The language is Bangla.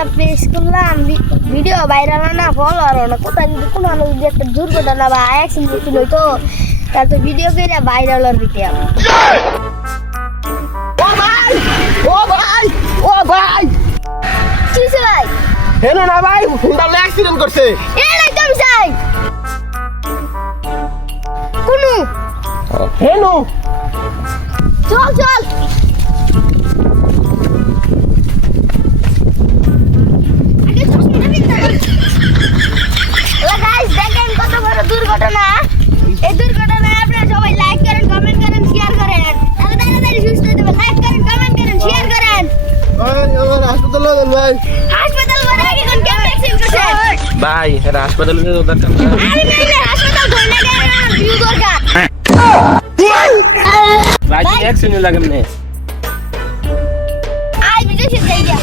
একটা পেজ করলাম, ভিডিও ভাইরাল না, ফলোয়ার না, কোথায় যদি কোনো যদি একটা দুর্ঘটনা বা অ্যাক্সিডেন্ট হইতো তাহলে ভিডিও করে ভাইরাল আর দিতাম। ও ভাই ও ভাই ও ভাই কি হইছে ভাই? হেনো না ভাই, হুন্ডা অ্যাক্সিডেন্ট করছে। এলাই তো চাই কোনু হেনো চল চল। আগে চশমাটা পিনতে হবে। হ্যালো গাইস, দেখেন কত বড় দুর্ঘটনা। এই দুর্ঘটনায় আপনারা সবাই লাইক করেন, কমেন্ট করেন, শেয়ার করেন। তাড়াতাড়ি সুস্থ হতে হবে। লাইক করেন, কমেন্ট করেন, শেয়ার করেন। ভাই আমার হাসপাতালে দেন ভাই। হাসপাতাল বড় আগে কোন কেমন অ্যাক্সিডেন্ট করছে? ভাই এরা হাসপাতালে নিয়ে দরকার না। আরে নাইলে হাসপাতাল ধরে না গেল ভিউ দরকার। ভাই অ্যাক্সিডেন্ট লাগে না। আই বিদেশে যাই গিয়া।